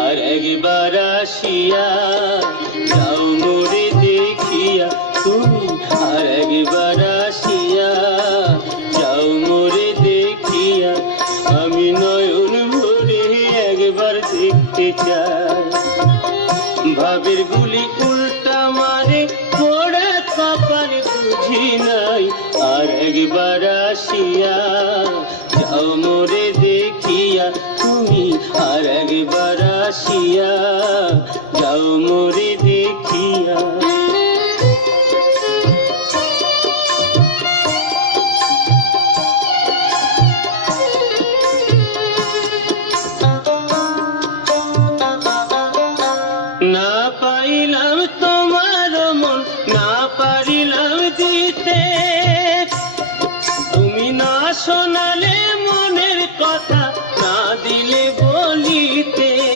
আর একবার আসিয়া যাও মোরে দেখিয়া, তুমি আর একবার আসিয়া যাও মোরে দেখিয়া, আমি নয়ন ভরে একবার দেখতে চাই। ভাবের গুলি উল্টা মারে পোড়া কপাল বুঝি নাই, আর একবার আসিয়া যাও মোরে দেখিয়া, তুমি আর একবার আসিয়া।